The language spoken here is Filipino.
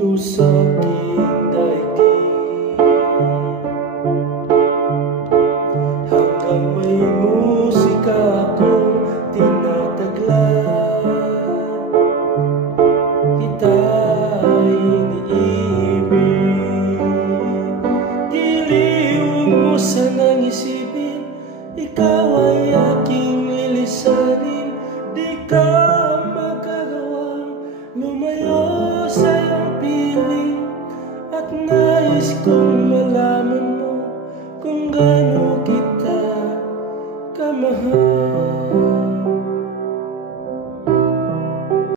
dito sa aking daigdig, hanggang may musika akong tinataglan. Kita'y iniibig, giliw mo sanang isipin, ikaw ay aking lilisanin. Di ka magagawang lumayo sa iyong piling, at nais kong malaman mo kung gaano kita kamahal.